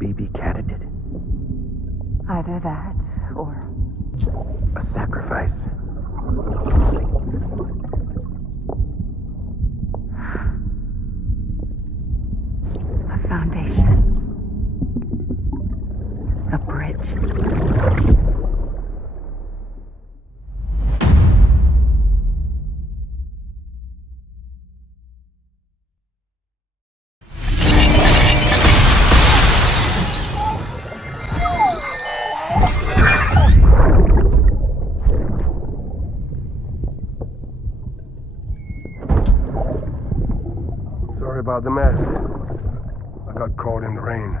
BB candidate? Either that, or... a sacrifice. A foundation. A bridge. Sorry about the mess. I got caught in the rain.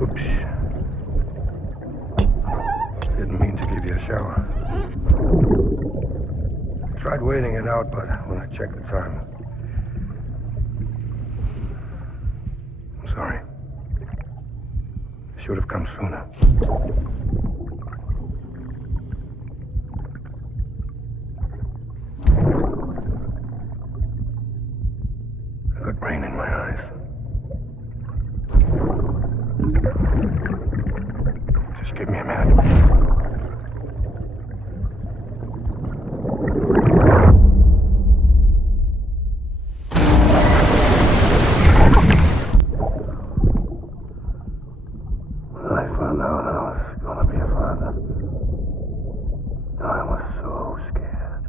Oops. Didn't mean to give you a shower. Tried waiting it out, but when I checked the time... I'm sorry. Should have come sooner. I got rain in my eyes. Just give me a minute. When I found out I was gonna be a father, I was so scared.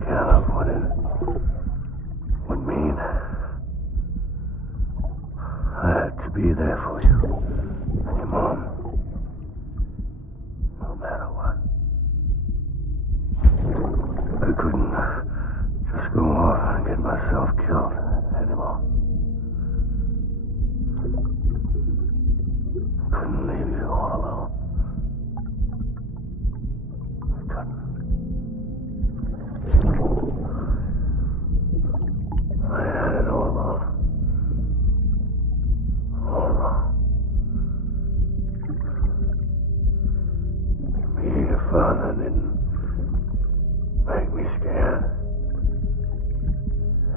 Scared of what it would mean. I had to be there for you and your mom, no matter what. I couldn't just go off and get myself killed anymore. Couldn't leave you all alone. I couldn't. I had it all wrong. All wrong. Being a father didn't make me scared.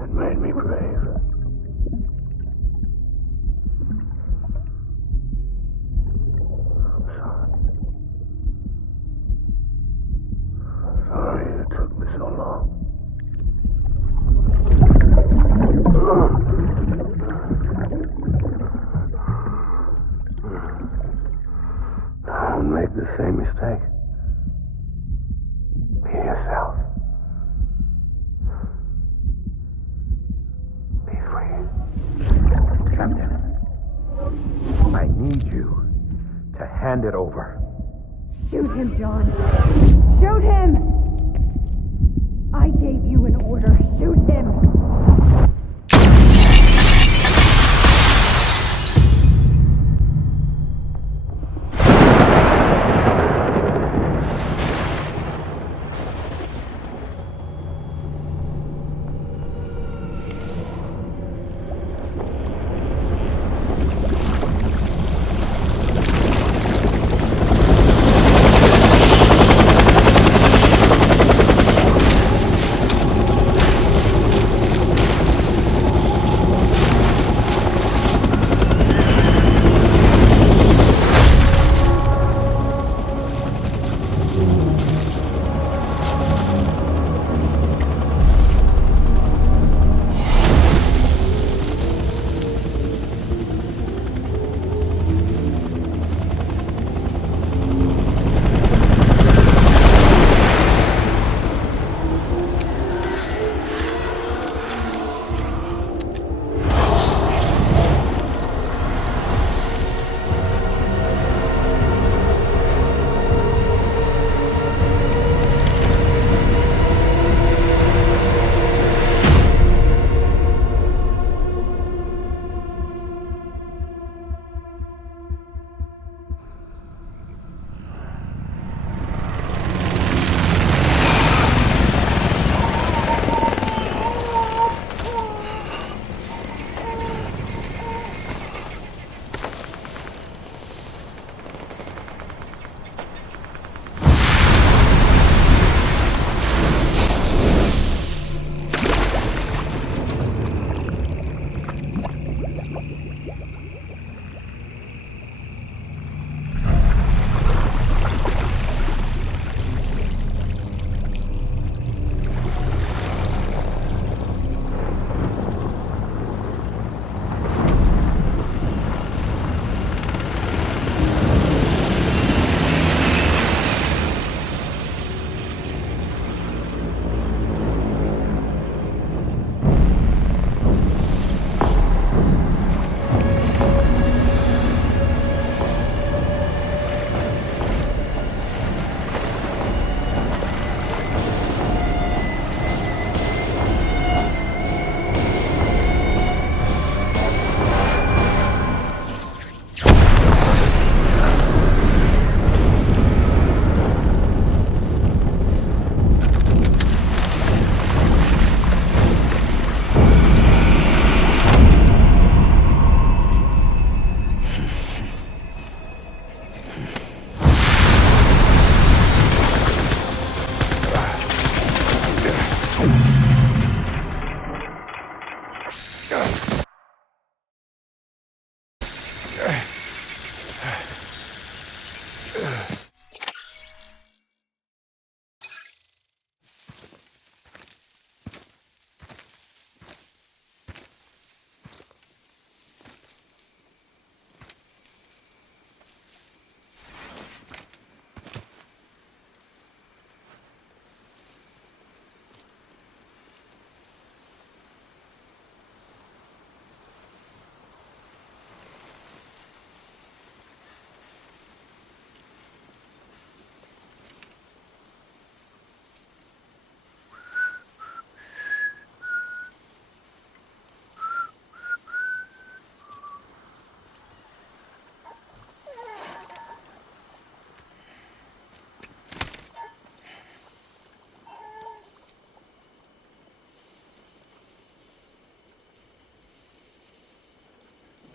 It made me brave. Sorry it took me so long. Don't make the same mistake. Be yourself. Be free. Captain, I need you to hand it over. Shoot him, John. Shoot him! I gave you an order. Shoot him!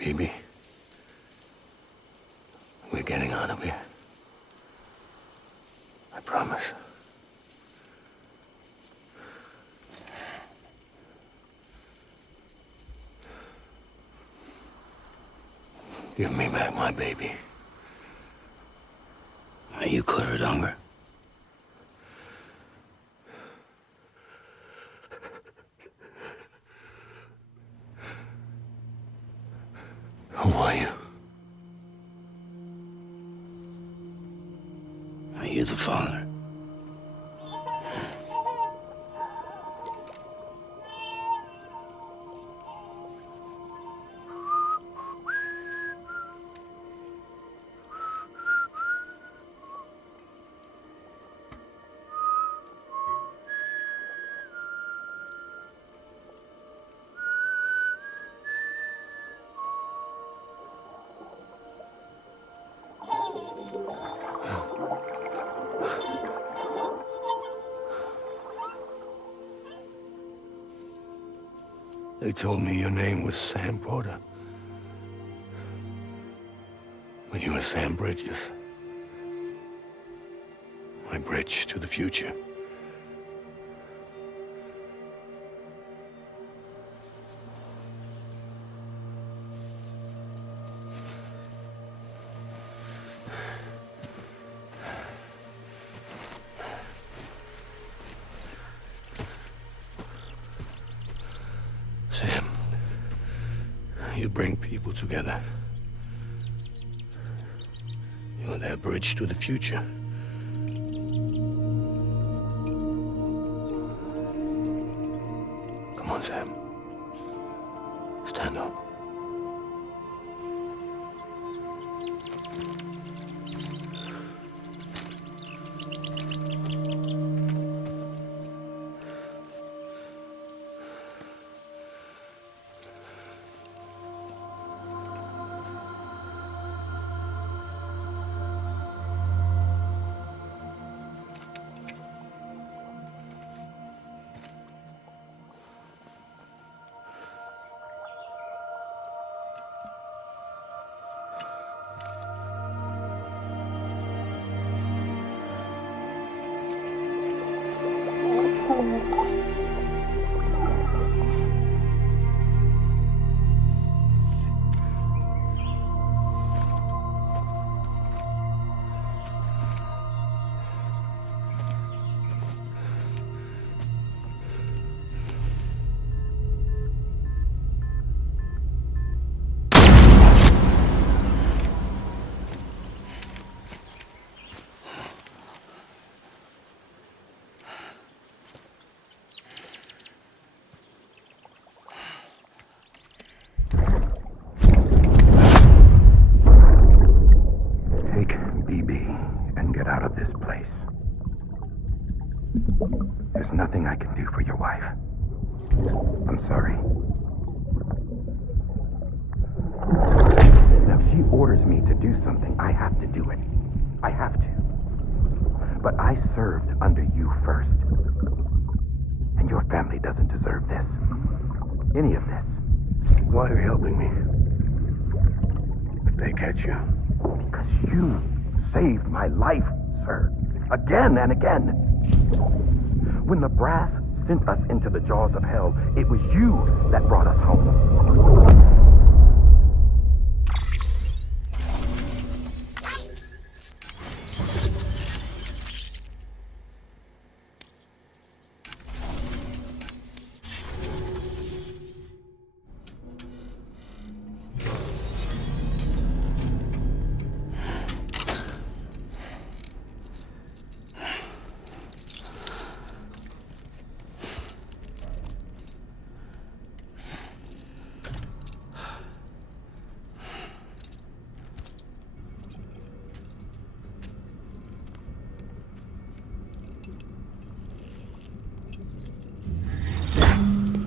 Baby, we're getting out of here. I promise. Give me back my baby. Are you clear, Donger? Who are you? Are you the father? They told me your name was Sam Porter. But you were Sam Bridges. My bridge to the future. Sam, you bring people together. You're their bridge to the future. Come on, Sam. Stand up. There's nothing I can do for your wife. I'm sorry. Now, if she orders me to do something, I have to do it. I have to. But I served under you first. And your family doesn't deserve this. Any of this. Why are you helping me? If they catch you. Because you saved my life, sir. Again and again. When the brass sent us into the jaws of hell, it was you that brought us home.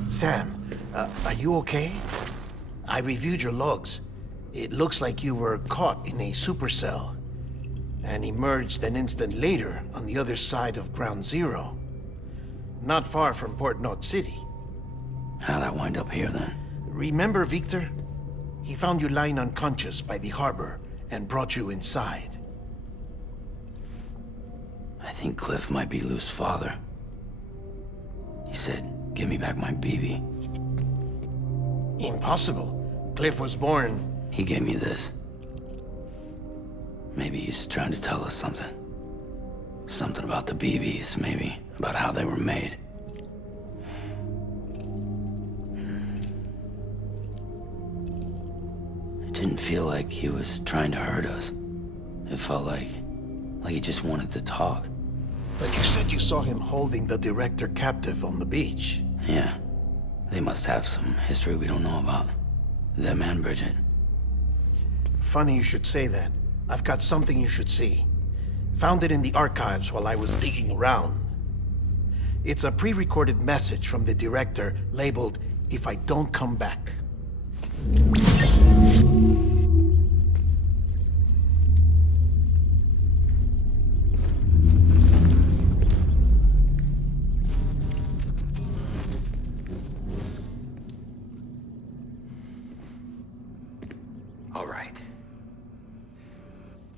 Sam, are you okay? I reviewed your logs. It looks like you were caught in a supercell and emerged an instant later on the other side of Ground Zero. Not far from Port Knot City. How'd I wind up here then? Remember Victor? He found you lying unconscious by the harbor and brought you inside. I think Cliff might be Lou's father. He said, give me back my BB. Impossible. Cliff was born... He gave me this. Maybe he's trying to tell us something. Something about the BBs, maybe. About how they were made. It didn't feel like he was trying to hurt us. It felt like he just wanted to talk. But you said you saw him holding the director captive on the beach. Yeah. They must have some history we don't know about. Them and Bridget. Funny you should say that. I've got something you should see. Found it in the archives while I was digging around. It's a pre-recorded message from the director labeled, "If I don't come back." All right.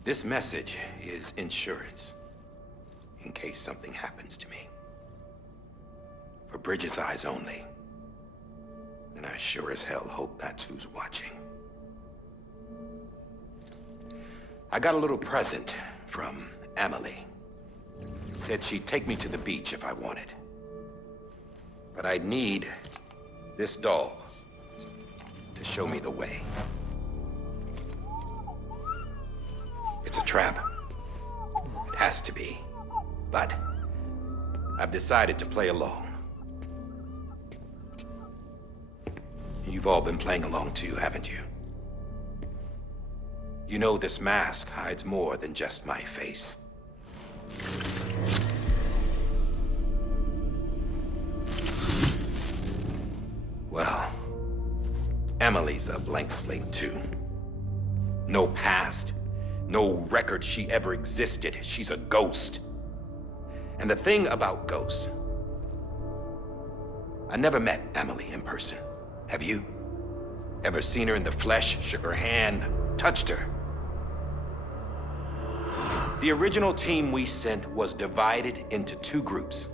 This message is insurance, in case something happens to me. For Bridget's eyes only. And I sure as hell hope that's who's watching. I got a little present from Emily. Said she'd take me to the beach if I wanted. But I'd need this doll to show me the way. It's a trap. It has to be. But I've decided to play along. You've all been playing along too, haven't you? You know this mask hides more than just my face. Well, Emily's a blank slate too. No past. No record she ever existed. She's a ghost. And the thing about ghosts, I never met Emily in person. Have you? Ever seen her in the flesh, shook her hand, touched her? The original team we sent was divided into two groups.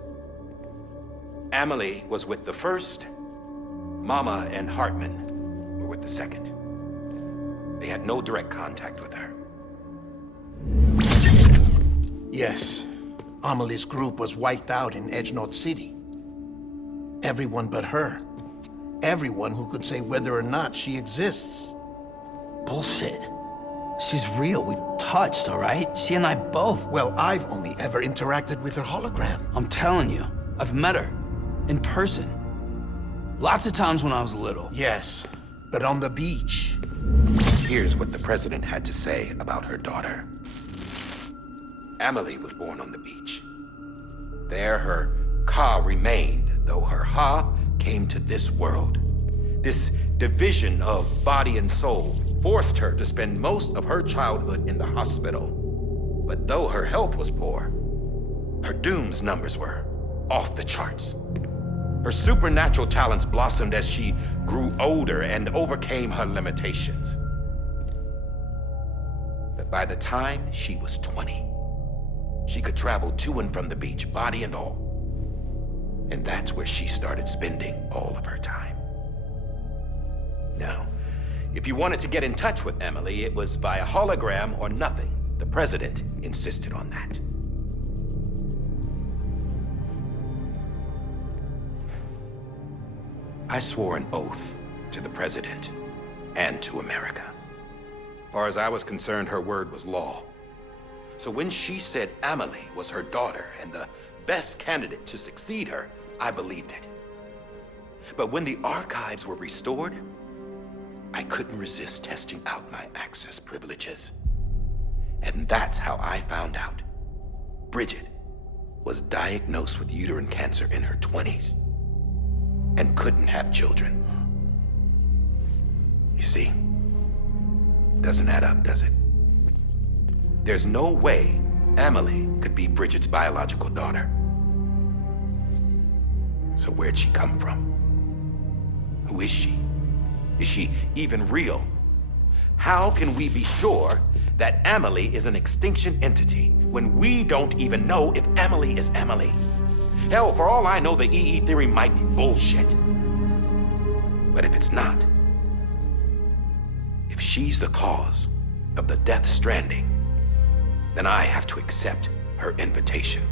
Emily was with the first. Mama and Hartman were with the second. They had no direct contact with her. Yes. Amelie's group was wiped out in Edge Knot City. Everyone but her. Everyone who could say whether or not she exists. Bullshit. She's real. We've touched, all right? She and I both. Well, I've only ever interacted with her hologram. I'm telling you, I've met her. In person. Lots of times when I was little. Yes, but on the beach. Here's what the president had to say about her daughter. Emily was born on the beach. There her Ka remained, though her Ha came to this world. This division of body and soul forced her to spend most of her childhood in the hospital. But though her health was poor, her Doom's numbers were off the charts. Her supernatural talents blossomed as she grew older and overcame her limitations. But by the time she was 20, she could travel to and from the beach, body and all. And that's where she started spending all of her time. Now, if you wanted to get in touch with Emily, it was via hologram or nothing. The president insisted on that. I swore an oath to the president and to America. As far as I was concerned, her word was law. So when she said Emily was her daughter and the best candidate to succeed her, I believed it. But when the archives were restored, I couldn't resist testing out my access privileges. And that's how I found out Bridget was diagnosed with uterine cancer in her 20s and couldn't have children. You see, doesn't add up, does it? There's no way Emily could be Bridget's biological daughter. So where'd she come from? Who is she? Is she even real? How can we be sure that Amelie is an extinction entity when we don't even know if Amelie is Amelie? Hell, for all I know, the EE theory might be bullshit. But if it's not, if she's the cause of the Death Stranding, then I have to accept her invitation.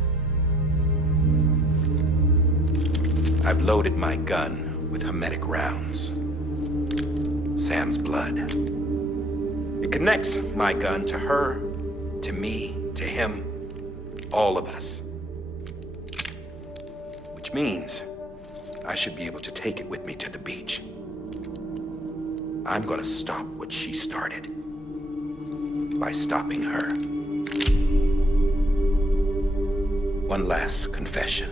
I've loaded my gun with hermetic rounds. Sam's blood. It connects my gun to her, to me, to him, all of us. Which means I should be able to take it with me to the beach. I'm gonna stop what she started by stopping her. One last confession.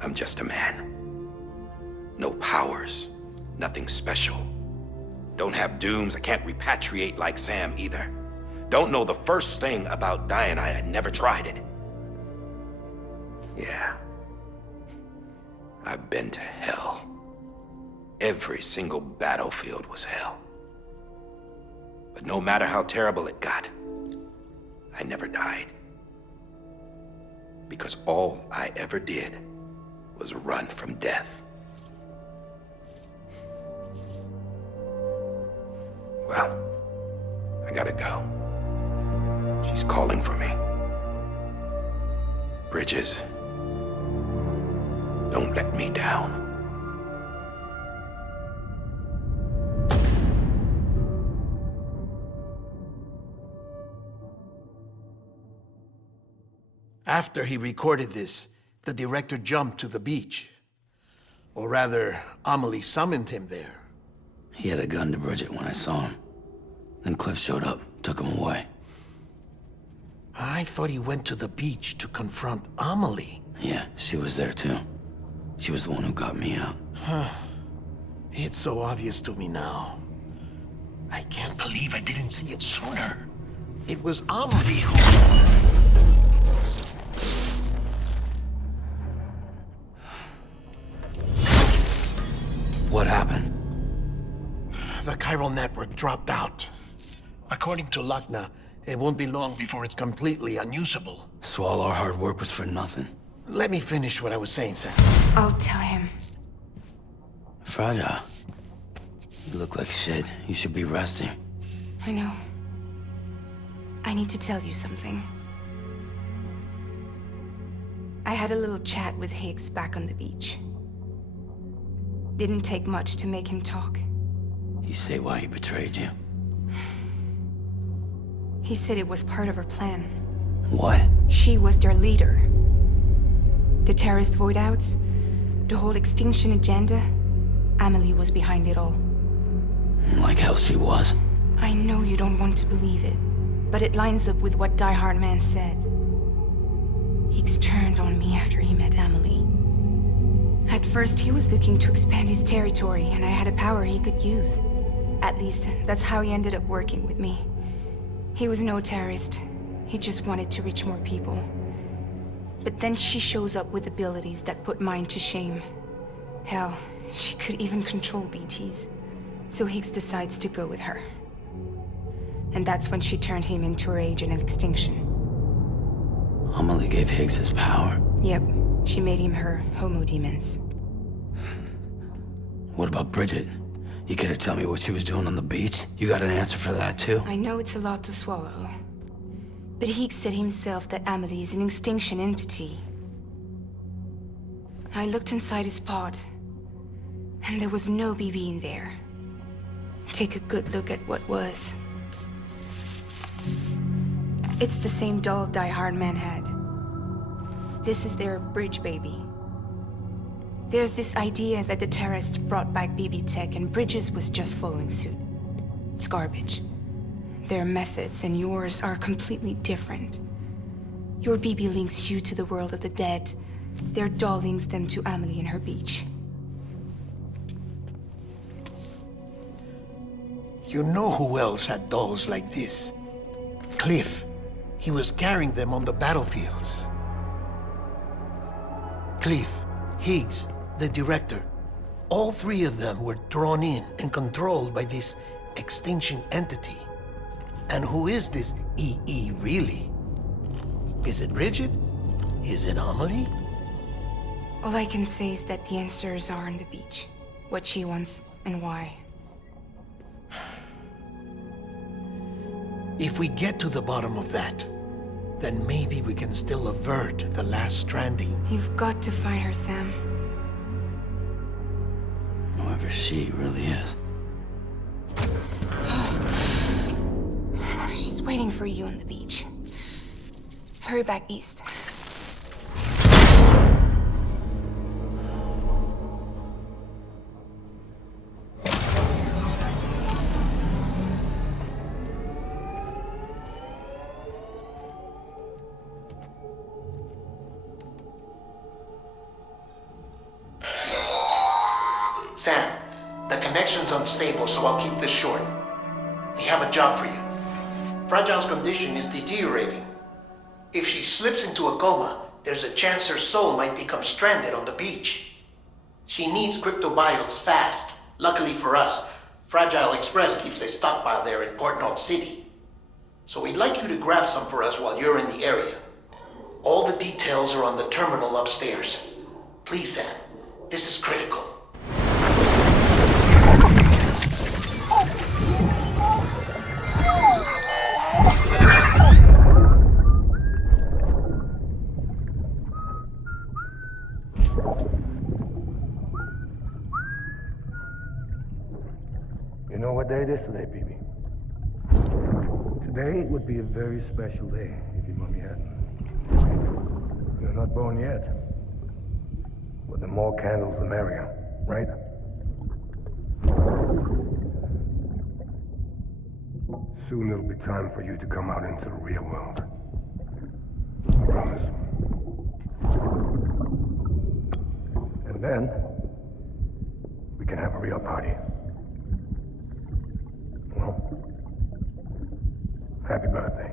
I'm just a man. No powers, nothing special. Don't have dooms, I can't repatriate like Sam either. Don't know the first thing about dying, I had never tried it. Yeah. I've been to hell. Every single battlefield was hell. But no matter how terrible it got, I never died. Because all I ever did was run from death. Well, I gotta go. She's calling for me. Bridges, don't let me down. After he recorded this, the director jumped to the beach. Or rather, Amelie summoned him there. He had a gun to Bridget when I saw him. Then Cliff showed up, took him away. I thought he went to the beach to confront Amelie. Yeah, she was there too. She was the one who got me out. It's so obvious to me now. I can't believe I didn't see it sooner. It was Amelie who... What happened? The chiral network dropped out. According to Lachna, it won't be long before it's completely unusable. So all our hard work was for nothing. Let me finish what I was saying, Sam. I'll tell him. Fragile. You look like shit. You should be resting. I know. I need to tell you something. I had a little chat with Higgs back on the beach. Didn't take much to make him talk. You say why he betrayed you? He said it was part of her plan. What? She was their leader. The terrorist void-outs, the whole extinction agenda, Amelie was behind it all. Like hell she was. I know you don't want to believe it, but it lines up with what Die Hard Man said. Higgs turned on me after he met Amelie. At first, he was looking to expand his territory, and I had a power he could use. At least, that's how he ended up working with me. He was no terrorist. He just wanted to reach more people. But then she shows up with abilities that put mine to shame. Hell, she could even control BTs. So Higgs decides to go with her. And that's when she turned him into her agent of extinction. Amelie gave Higgs his power? Yep, she made him her homo demons. What about Bridget? You care to tell me what she was doing on the beach? You got an answer for that too? I know it's a lot to swallow. But Higgs said himself that Amelie is an extinction entity. I looked inside his pod, and there was no BB in there. Take a good look at what was. It's the same doll Die Hard Man had. This is their bridge baby. There's this idea that the terrorists brought back BB tech and Bridges was just following suit. It's garbage. Their methods and yours are completely different. Your BB links you to the world of the dead. Their doll links them to Amelie and her beach. You know who else had dolls like this? Cliff. He was carrying them on the battlefields. Cliff, Higgs, the director. all three of them were drawn in and controlled by this extinction entity. And who is this EE really? Is it Bridget? Is it Amelie? All I can say is that the answers are on the beach. What she wants and why. If we get to the bottom of that, then maybe we can still avert the last stranding. You've got to find her, Sam. Whoever she really is. She's waiting for you on the beach. Hurry back east. Sam, the connection's unstable, so I'll keep this short. We have a job for you. Fragile's condition is deteriorating. If she slips into a coma, there's a chance her soul might become stranded on the beach. She needs cryptobiotes fast. Luckily for us, Fragile Express keeps a stockpile there in Port North City. So we'd like you to grab some for us while you're in the area. All the details are on the terminal upstairs. Please, Sam, this is critical. You know what day it is today, BB? Today would be a very special day if your mommy hadn't. You're not born yet. But the more candles, the merrier, right? Soon it'll be time for you to come out into the real world. I promise. And then, we can have a real party. Well, happy birthday.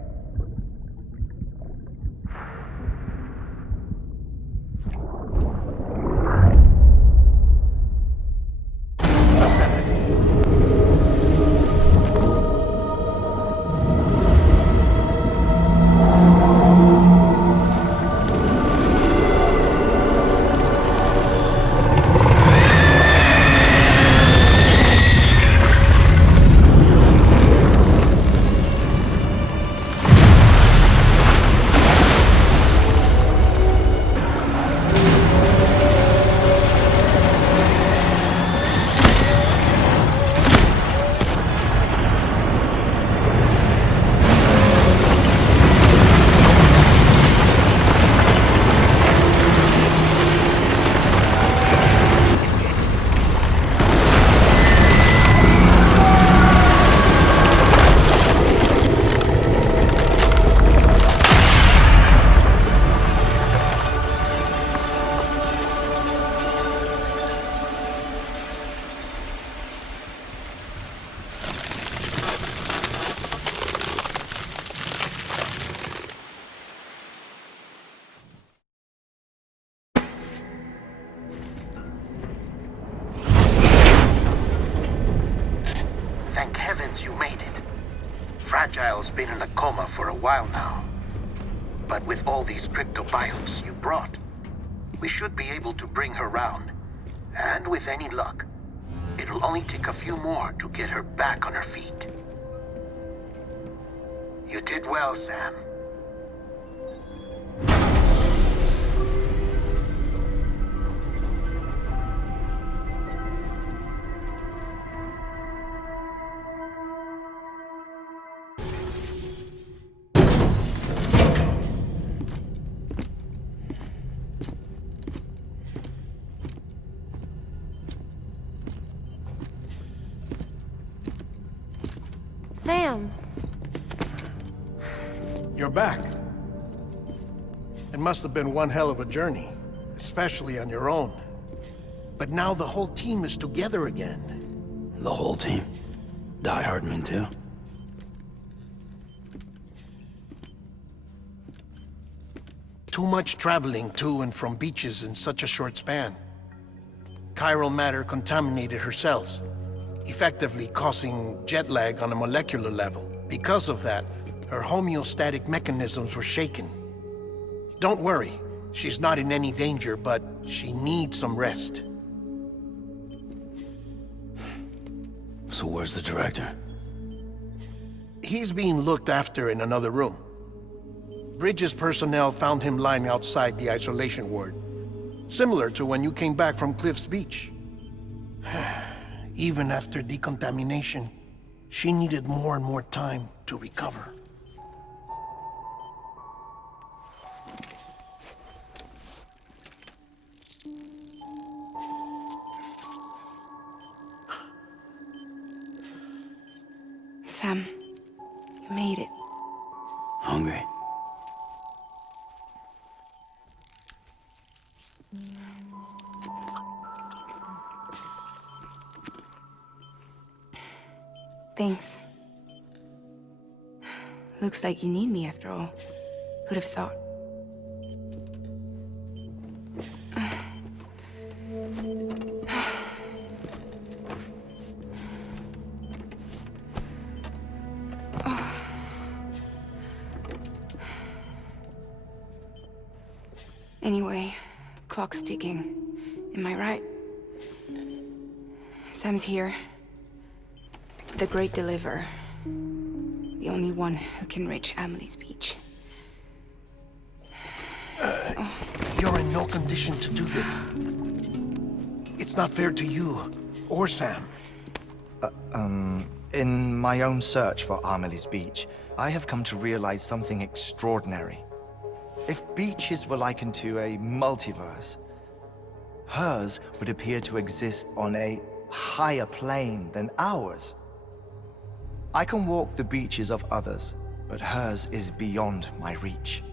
Thank heavens you made it. Fragile's been in a coma for a while now. But with all these cryptobiotes you brought, we should be able to bring her round. And with any luck, it'll only take a few more to get her back on her feet. You did well, Sam. Sam! You're back. It must have been one hell of a journey, especially on your own. But now the whole team is together again. The whole team? Die Hardman too? Too much traveling to and from beaches in such a short span. chiral matter contaminated her cells, effectively causing jet lag on a molecular level. Because of that, her homeostatic mechanisms were shaken. Don't worry, she's not in any danger, but she needs some rest. So where's the director? He's being looked after in another room. Bridges personnel found him lying outside the isolation ward, similar to when you came back from Cliff's Beach. Even after decontamination, she needed more and more time to recover. Sam, you made it. Hungry? Thanks. Looks like you need me after all. Who'd have thought? Anyway, clock's ticking. Am I right? Sam's here. The Great Deliverer. The only one who can reach Amelie's Beach. You're in no condition to do this. It's not fair to you or Sam. In my own search for Amelie's Beach, I have come to realize something extraordinary. If beaches were likened to a multiverse, hers would appear to exist on a higher plane than ours. I can walk the beaches of others, but hers is beyond my reach.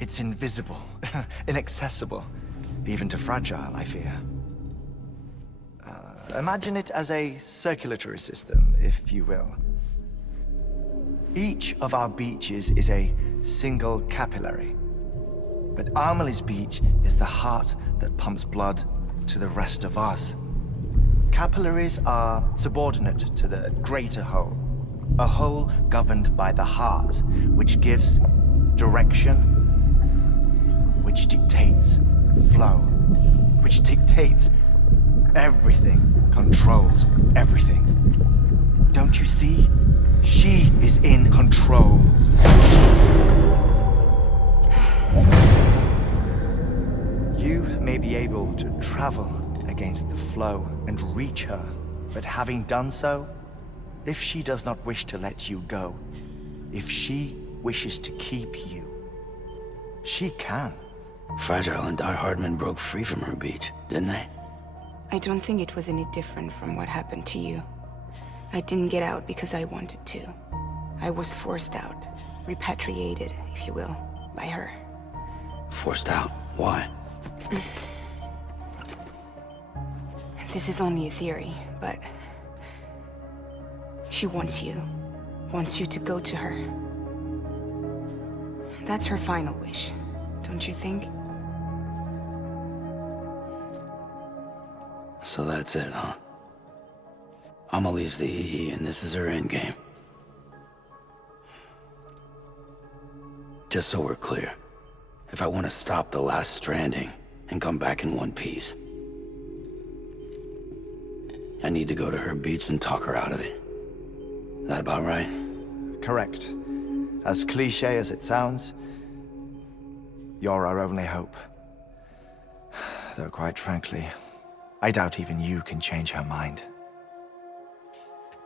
It's invisible, inaccessible, even to fragile, I fear. Imagine it as a circulatory system, if you will. Each of our beaches is a single capillary. But Amelie's Beach is the heart that pumps blood to the rest of us. Capillaries are subordinate to the greater whole. A whole governed by the heart, which gives direction, which dictates flow, which dictates everything, controls everything. Don't you see? She is in control. You may be able to travel against the flow and reach her, but having done so, if she does not wish to let you go, if she wishes to keep you, she can. Fragile and Die Hardman broke free from her beach, didn't they? I don't think it was any different from what happened to you. I didn't get out because I wanted to. I was forced out. Repatriated, if you will, by her. Forced out? Why? This is only a theory, but... she wants you. Wants you to go to her. That's her final wish, don't you think? So that's it, huh? Amelie's the EE, and this is her endgame. Just so we're clear, if I want to stop the last Stranding and come back in one piece, I need to go to her beach and talk her out of it. That about right? Correct. As cliché as it sounds, you're our only hope. Though quite frankly, I doubt even you can change her mind.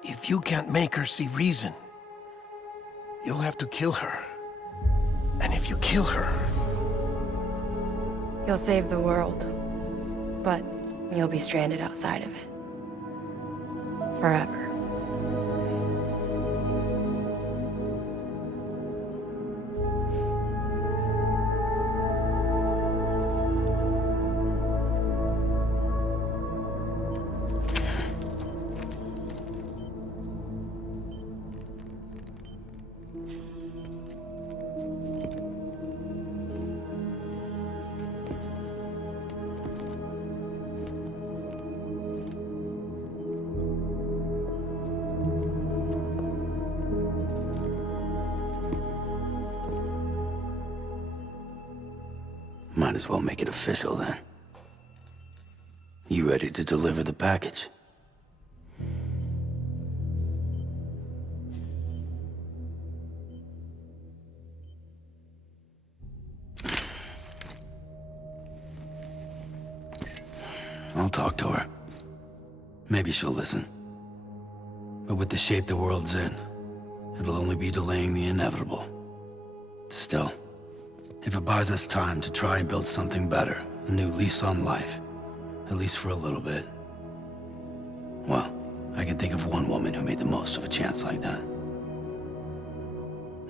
If you can't make her see reason, you'll have to kill her. And if you kill her... You'll save the world, but you'll be stranded outside of it. Forever. as well make it official then. You ready to deliver the package? I'll talk to her. Maybe she'll listen. But with the shape the world's in, it'll only be delaying the inevitable. Still, if it buys us time to try and build something better, a new lease on life, at least for a little bit, well, I can think of one woman who made the most of a chance like that.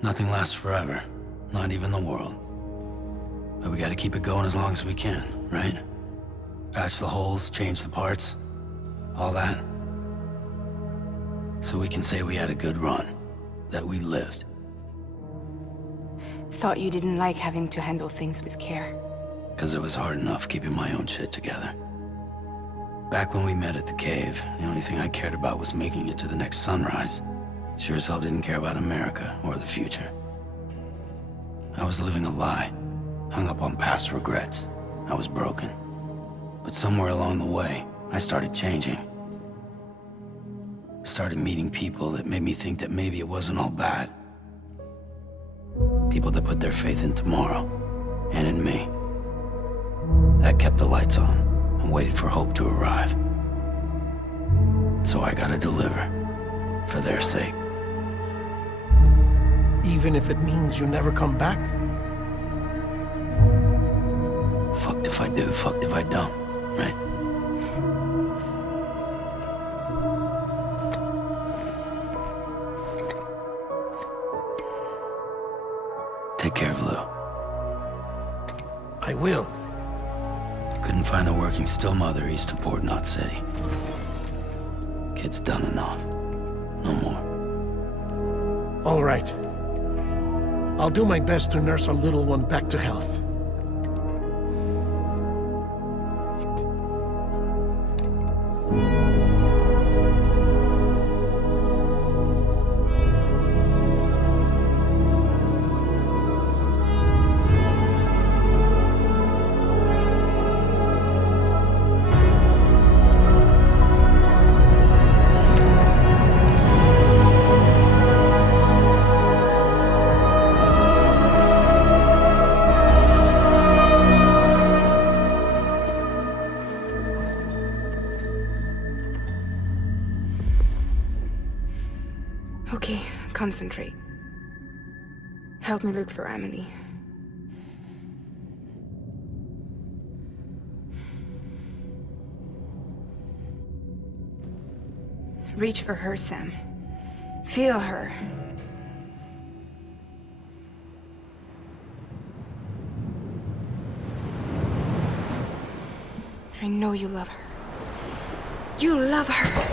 Nothing lasts forever, not even the world. But we gotta keep it going as long as we can, right? Patch the holes, change the parts, all that. So we can say we had a good run, that we lived. Thought you didn't like having to handle things with care. 'Cause it was hard enough keeping my own shit together. Back when we met at the cave, the only thing I cared about was making it to the next sunrise. Sure as hell didn't care about America or the future. I was living a lie, hung up on past regrets. I was broken. But somewhere along the way, I started changing. Started meeting people that made me think that maybe it wasn't all bad. People that put their faith in tomorrow, and in me. That kept the lights on, and waited for hope to arrive. So I gotta deliver, for their sake. Even if it means you never come back? Fucked if I do, fucked if I don't, right? Take care of Lou. I will. Couldn't find a working still mother east of Port Knot City. Kid's done enough. No more. All right. I'll do my best to nurse our little one back to health. Okay, concentrate. Help me look for Emily. Reach for her, Sam. Feel her. I know you love her. You love her!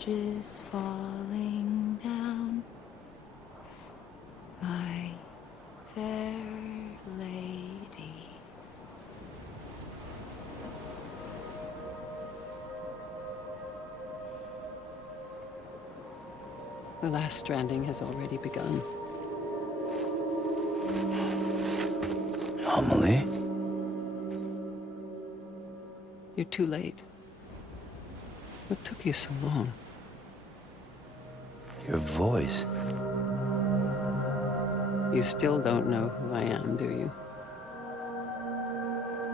bridges falling down, my fair lady. The last stranding has already begun. Amelie? You're too late. What took you so long? Your voice. You still don't know who I am, do you?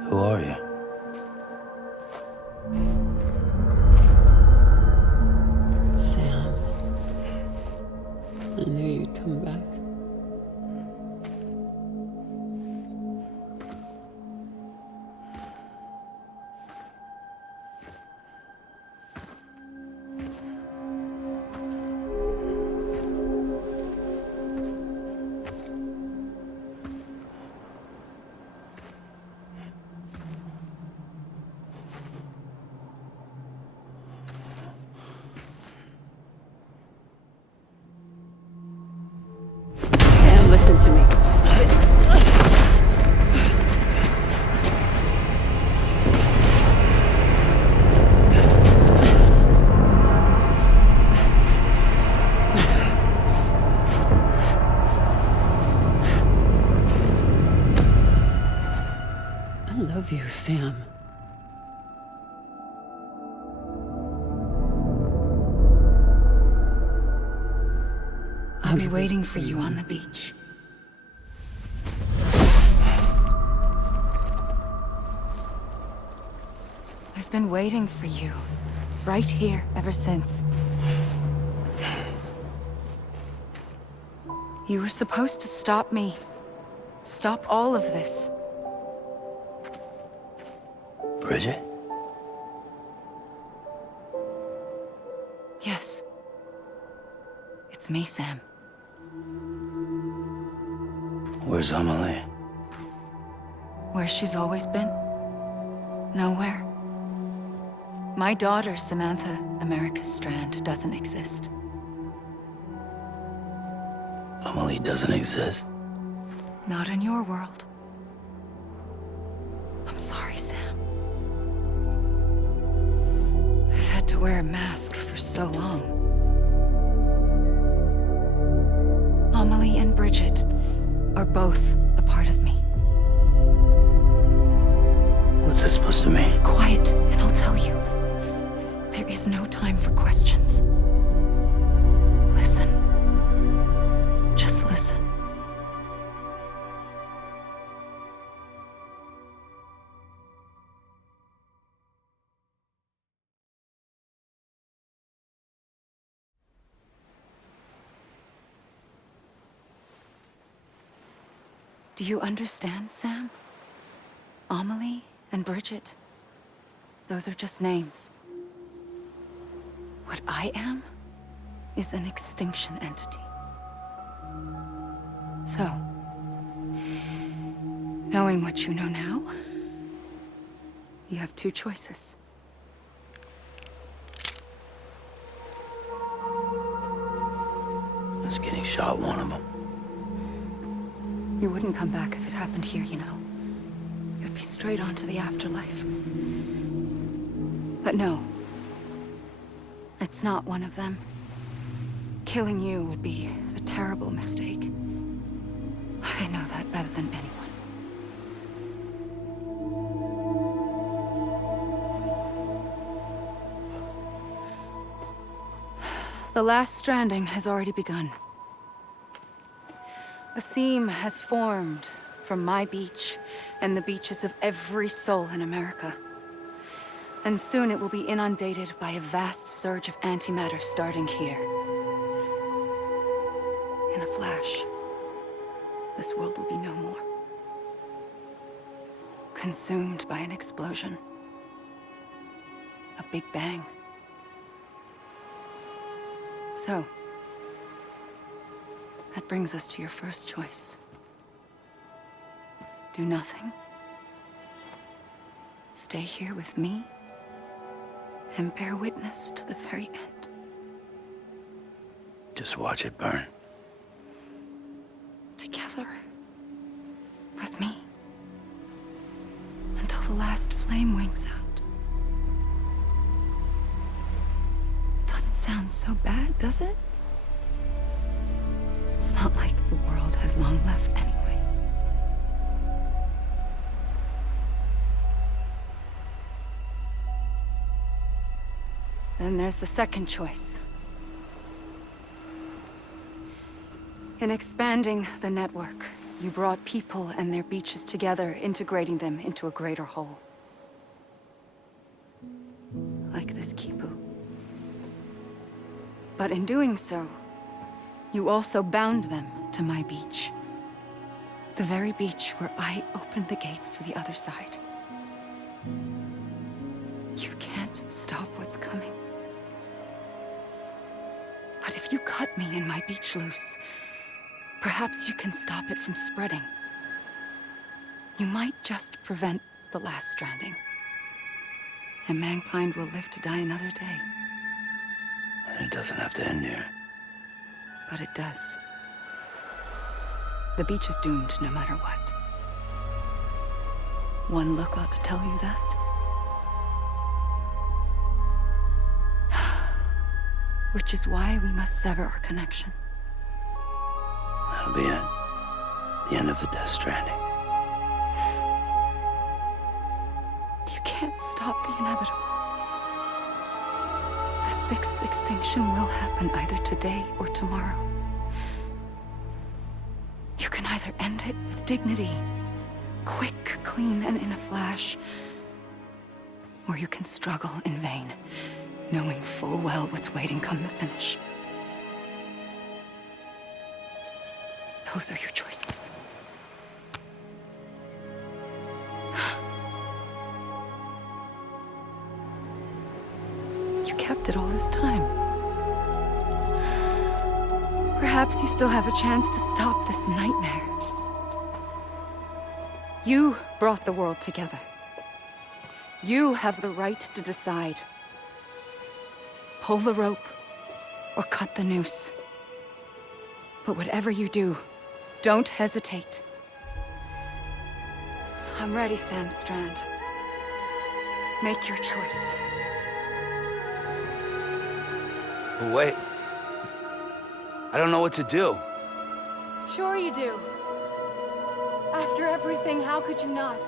Who are you? Sam. I knew you'd come back. Sam, listen to me. I love you, Sam. I'll be waiting for you on the beach. I've been waiting for you, right here, ever since. You were supposed to stop me. Stop all of this. Bridget? Yes. It's me, Sam. Where's Amelie? Where she's always been. Nowhere. My daughter, Samantha America Strand, doesn't exist. Amelie doesn't exist. Not in your world. I'm sorry, Sam. I've had to wear a mask for so long. Amelie and Bridget are both a part of me. What's that supposed to mean? Quiet, and I'll tell you. There is no time for questions. Listen. Just listen. Do you understand, Sam? Amelie and Bridget, those are just names. What I am is an extinction entity. So, knowing what you know now, you have two choices. Is getting shot one of them? You wouldn't come back if it happened here, you know. You'd be straight on to the afterlife. But no. It's not one of them. Killing you would be a terrible mistake. I know that better than anyone. The last stranding has already begun. A seam has formed from my beach and the beaches of every soul in America. And soon it will be inundated by a vast surge of antimatter starting here. In a flash, this world will be no more. Consumed by an explosion. A big bang. So, that brings us to your first choice. Do nothing. Stay here with me and bear witness to the very end. Just watch it burn. Together. With me. Until the last flame winks out. Doesn't sound so bad, does it? It's not like the world has long left anyway. Then there's the second choice. In expanding the network, you brought people and their beaches together, integrating them into a greater whole. Like this Kipu. But in doing so, you also bound them to my beach. The very beach where I opened the gates to the other side. You can't stop what's coming. But if you cut me and my beach loose, perhaps you can stop it from spreading. You might just prevent the last stranding. And mankind will live to die another day. And it doesn't have to end here. But it does. The beach is doomed no matter what. One look ought to tell you that. Which is why we must sever our connection. That'll be it. The end of the Death Stranding. You can't stop the inevitable. The sixth extinction will happen either today or tomorrow. You can either end it with dignity, quick, clean, and in a flash, or you can struggle in vain, knowing full well what's waiting come the finish. Those are your choices. You kept it all this time. Perhaps you still have a chance to stop this nightmare. You brought the world together. You have the right to decide. Pull the rope or cut the noose. But whatever you do, don't hesitate. I'm ready, Sam Strand. Make your choice. But wait. I don't know what to do. Sure you do. After everything, how could you not?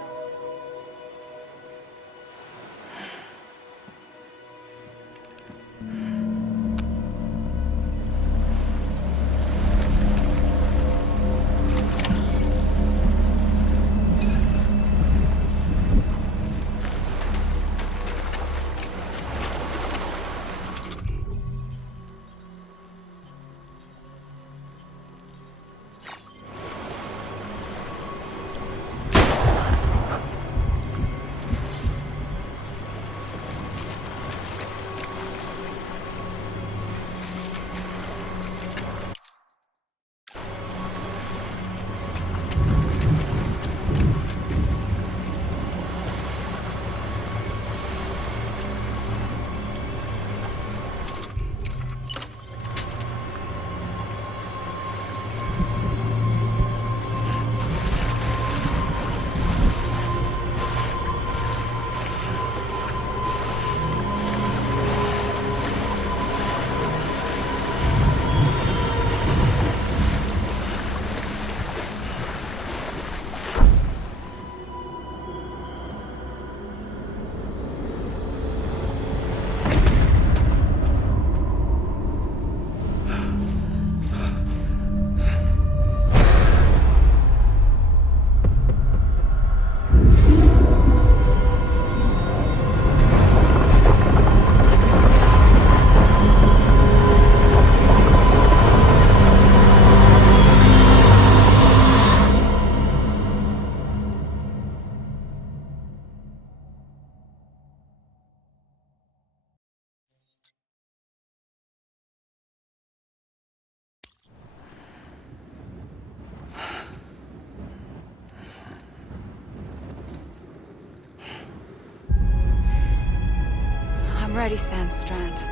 I'm ready, Sam Strand.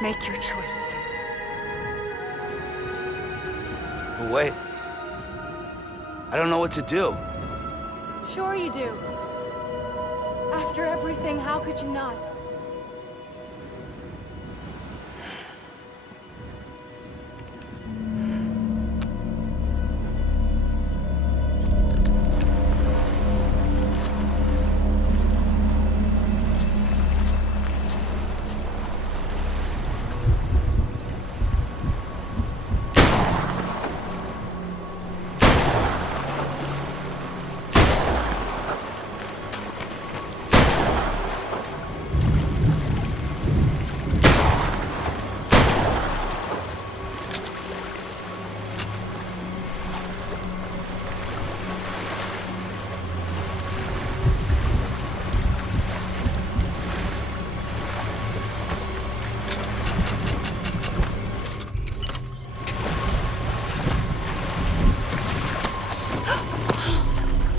Make your choice. But wait. I don't know what to do. Sure you do. After everything, how could you not?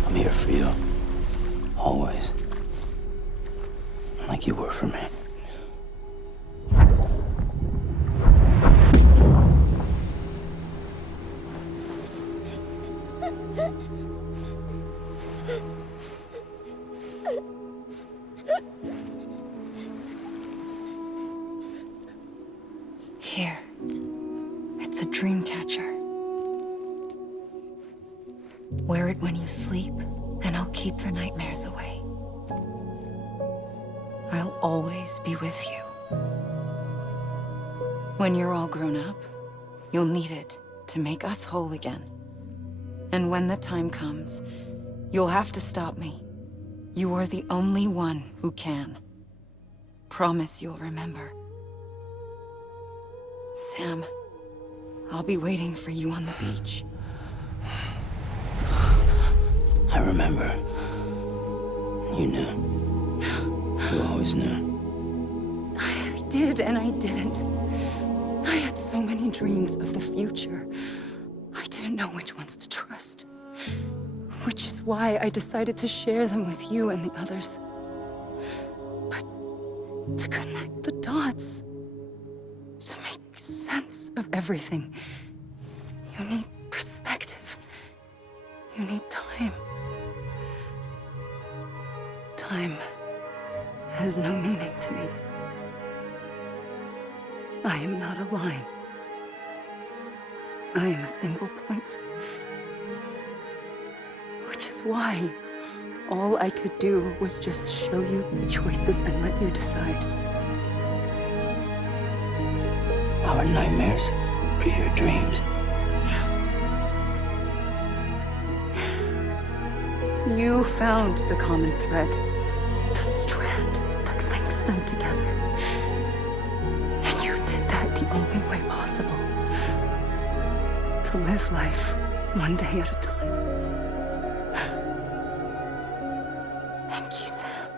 I'm here for you. Always. Like you were for me. Here. It's a dream catcher. Wear it when you sleep, and I'll keep the nightmares away. I'll always be with you. When you're all grown up, you'll need it to make us whole again. And when the time comes, you'll have to stop me. You are the only one who can. Promise you'll remember. Sam, I'll be waiting for you on the beach. I remember. You knew. You always knew. I did and I didn't. I had so many dreams of the future. I didn't know which ones to trust. Which is why I decided to share them with you and the others. But to connect the dots, to make sense of everything, you need perspective. You need time. Time has no meaning to me. I am not a line. I am a single point. Which is why all I could do was just show you the choices and let you decide. Our nightmares are your dreams. You found the common thread, the strand that links them together. And you did that the only way possible. To live life one day at a time. Thank you, Sam.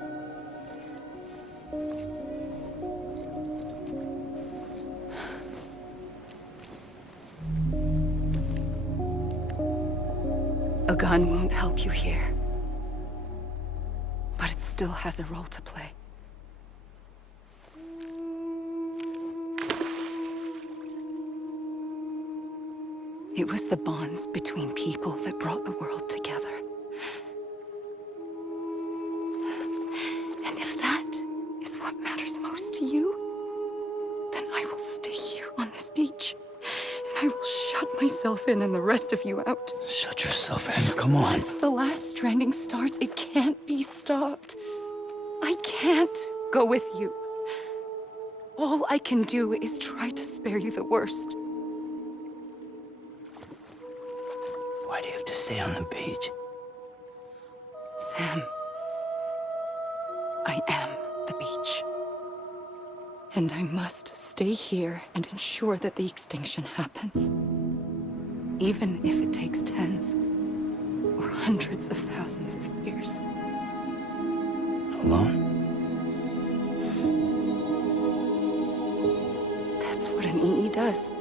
A gun won't help you here. But it still has a role to play. It was the bonds between people that brought the world together. And if that is what matters most to you, then I will stay here on this beach. And I will shut myself in and the rest of you out. Shut yourself in. Come on. Once the last stranding starts, it can't be stopped. I can't go with you. All I can do is try to spare you the worst. Why do you have to stay on the beach? Sam, I am the beach. And I must stay here and ensure that the extinction happens. Even if it takes tens or hundreds of thousands of years. Alone? That's what an EE does.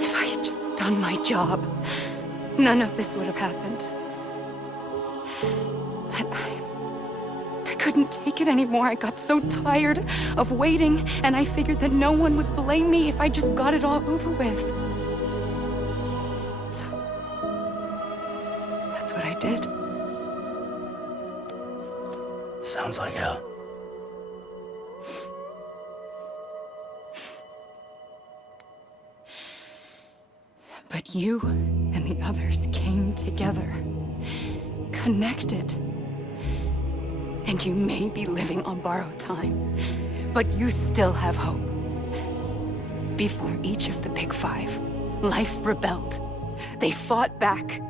If I had just done my job, none of this would have happened. But I couldn't take it anymore. I got so tired of waiting, and I figured that no one would blame me if I just got it all over with. So, that's what I did. Sounds like hell. But you and the others came together, connected. And you may be living on borrowed time, but you still have hope. Before each of the Big Five, life rebelled. They fought back,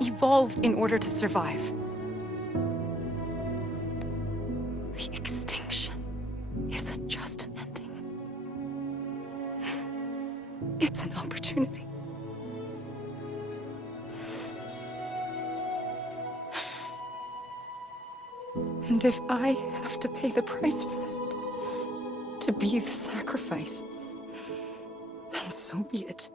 evolved in order to survive. The extinction isn't just an ending. It's an opportunity. And if I have to pay the price for that, to be the sacrifice, then so be it.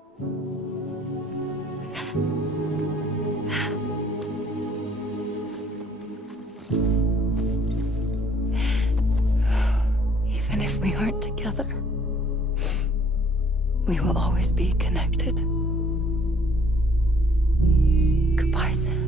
Even if we aren't together, we will always be connected. Goodbye, Sam.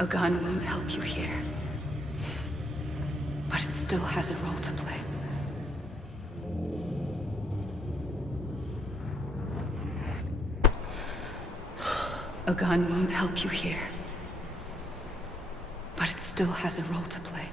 A gun won't help you here, but it still has a role to play. A gun won't help you here, but it still has a role to play.